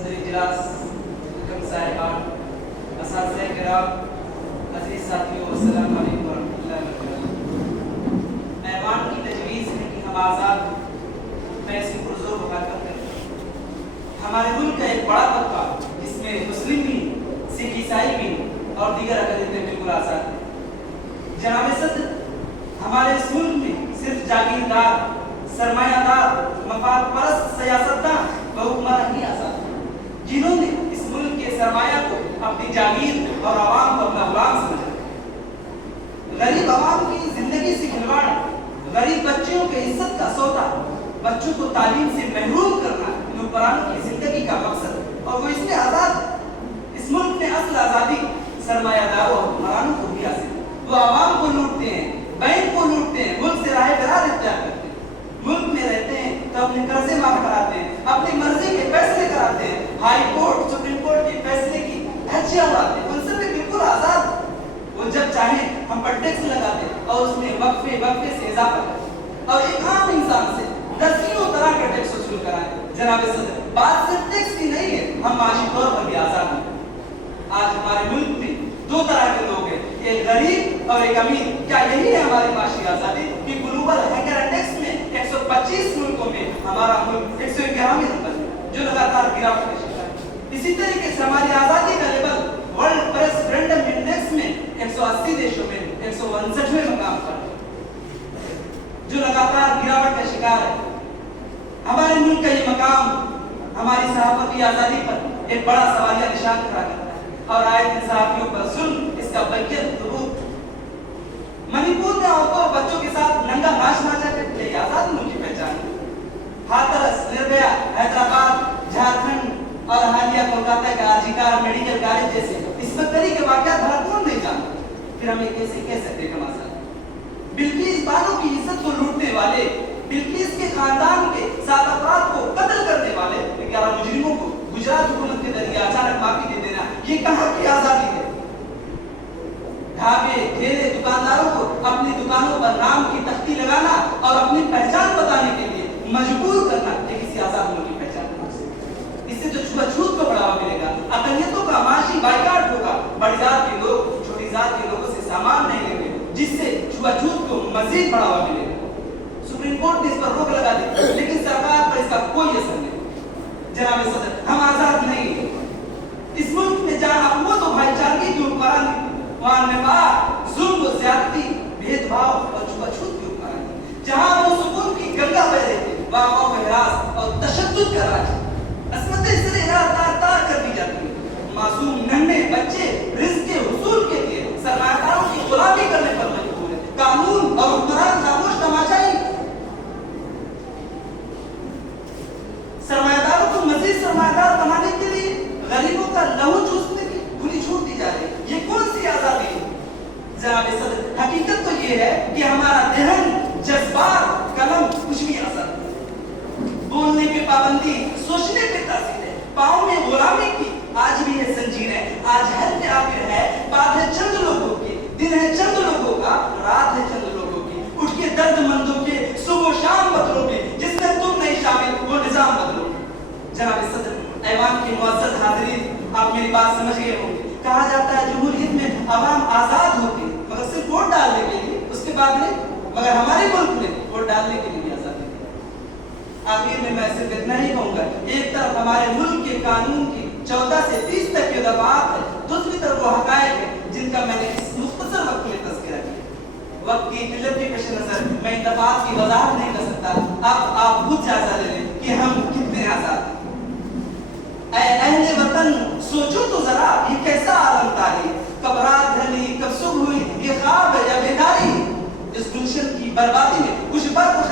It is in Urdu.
صدر اجلاس حکم صاحبان، اساتذہ کرام، عزیز ساتھیوں، السلام علیکم ورحمۃ اللہ وبرکاتہ۔ ایوان کی تجویز ہے کہ ہم آزاد فیصل پرزور مخاطب کریں۔ ہمارے ملک کا ایک بڑا طبقہ جس میں مسلم بھی، سکھ عیسائی بھی اور دیگر اقلیتیں بالکل آزاد ہیں۔ جناب صدر، ہمارے اس ملک میں صرف جاگیردار، سرمایہ دار، مفاد پرست سیاستدان و حکمران ہی آزاد ہیں، جنہوں نے اس ملک کے سرمایہ کو اپنی جاگیر اور عوام کو اپنا غلام سمجھا۔ غریب عوام کی زندگی سے کھلواڑ، غریب بچوں کے عزت کا سودا، بچوں کو تعلیم سے محروم کرنا حکمرانوں کی زندگی کا مقصد، اور وہ اس میں آزاد ہے۔ اس ملک میں اصل آزادی سرمایہ داروں اور حکمرانوں کو بھی حاصل ہے۔ وہ عوام کو لوٹتے ہیں، بینک کو لوٹتے ہیں، ملک سے راہ فرار اختیار کرتے ہیں، ملک میں رہتے ہیں تو اپنے قرضے معاف کراتے ہیں، اپنی مرضی کے فیصلے کراتے ہیں، ہائی کورٹ، سپریم کورٹ کے فیصلے کی دھجیاں اڑاتے ہیں۔ ان سے بھی بالکل آزاد ہے۔ وہ جب چاہیں ہم پر ٹیکس لگاتے ہیں اور اس میں وقفے سے اضافہ کرتے ہیں، اور ایک عام انسان سے درجنوں طرح کا ٹیکس وصول کرائیں۔ جناب صدر، بات صرف ٹیکس کی نہیں ہے، ہم معاشی طور پر بھی آزاد ہیں۔ آج ہمارے ملک میں دو طرح کے لوگ ہیں، ایک غریب اور ایک امیر۔ کیا یہی ہے ہماری معاشی آزادی کہ گلوبل ہینگر انڈیکس میں 125 ملکوں میں ہمارا ملک 111ویں نمبر ہے، جو لگاتار گراوٹ کا شکار ہے؟ اسی طریقے سے ہماری آزادی کا level world press freedom index میں 180 دیشوں میں 159ویں مقام پر ہے، جو لگاتار گراوٹ کا شکار ہے۔ ہمارے ملک کا یہ مقام ہماری صحافتی آزادی پر ایک بڑا سوالیہ نشان کھڑا کرتا ہے، اور آئے دن صحافیوں پر ظلم اس کا بیان ثبوت۔ منی پور میں عورتوں اور بچوں کے ساتھ ننگا ناچ ناچا کرتے ہیں، آزاد ملک کی پہچان ہے۔ ہاتھرس، نربھیا، حیدرآباد، جھارکھنڈ اور حالیہ کولکاتہ کا آرجیکر میڈیکل کالج جیسے عصمت کے واقعات بھلا کون نہیں جانتا؟ پھر ہم یہ کیسے کہہ سکتے ہیں ہم آزاد؟ بلقیس بانو کی عزت کو لوٹنے والے، بلقیس کے خاندان کے 7 افراد کو قتل کرنے والے 11 مجرموں کو گجرات حکومت کے ذریعے اچانک معافی دے دینا، یہ کہاں کی آزادی ہے؟ ڈھابے، ٹھیلے، دکانداروں کو اپنی دکانوں پر نام کی تختی لگانا اور اپنی پہچان بتانے کے لیے مجبور کرنا، یہ کسی آزاد ملک کی پہچان نہیں۔ اس سے جو چھوٹ کو بڑھاوا ملے گا، اقلیتوں کا معاشی بائیکاٹ ہوگا، بڑی ذات کے لوگ چھوٹی ذات کے لوگوں سے سامان نہیں لیں گے، جس سے چھوٹ کو مزید بڑھاوا ملے گا۔ سپریم کورٹ نے اس پر روک لگا دی، لیکن سرکار پر اس کا کوئی اثر نہیں۔ جناب صدر، ہم آزاد نہیں ہیں۔ اس ملک میں جہاں امت و بھائی چارگی کی حکمرانی تھی، وہاں نفاق، ظلم و زیادتی، بھید بھاؤ اور چھوٹ کی حکمرانی تھی۔ جہاں وہ سکون کی گنگا بہہ رہی تھی، وہاں قوم ہراس اور تشدد کا راج ہے۔ عصمتیں اس طرح تار کر دی جاتی ہیں، معصوم ننھے بچے رزق کے حصول کے لیے سرمایہ داروں کی غلامی کرنے پر مجبور ہیں۔ قانون اور حکمران خاموش تماشائی، سرمایہ داروں کو مزید سرمایہ دار بنانے کے لیے غریبوں کا لہو چوسنے کی کھلی چھوٹ دی جا رہی ہے۔ یہ کون سی آزادی ہے؟ جناب صدر، حقیقت تو یہ ہے کہ ہمارا ذہن، جذبات، قلم کچھ بھی آزاد ہے۔ بولنے پہ پابندی، سوچنے پہ تاثیر ہے، پاؤں میں غلامی کی آج بھی یہ زنجیر ہے۔ آج حد آخر ہے، بات ہے چند لوگوں کی، دن ہے چند لوگوں کا، رات ہے چند لوگوں کی۔ اٹھ کے درد مندوں کے صبح و شام بدلو گے، جس میں تم نہیں شامل وہ نظام بدلو گے۔ جناب صدر، ایوان کے معزز حاضرین، آپ میری بات سمجھ گئے ہوں گے۔ کہا جاتا ہے جمہوریت میں عوام آزاد ہوتی ہے، مگر صرف ووٹ ڈالنے کے لیے، اس کے بعد نہیں۔ مگر ہمارے ملک میں ووٹ ڈالنے کے لیے آزادی ہے۔ آخر میں صرف اتنا ہی کہوں گا، ایک طرف ہمارے ملک کے قانون کی 14 سے 30 تک کے دفعات ہے، دوسری طرف وہ حقائق ہے جن کا میں نے اس مختصر وقت میں تذکرہ کیا۔ وقت کی قلت کے پیش نظر میں ان دفعات کی وضاحت نہیں کر سکتا۔ اب آپ خود جائزہ لے لیں کہ ہم کتنے آزاد ہیں۔ اے اہل وطن، سوچو تو ذرا، یہ کیسا عالم تاری، کب رات ڈھلی، کب صبح ہوئی، یہ خواب ہے یا بیداری؟ اس گلشن کی بربادی میں کچھ برق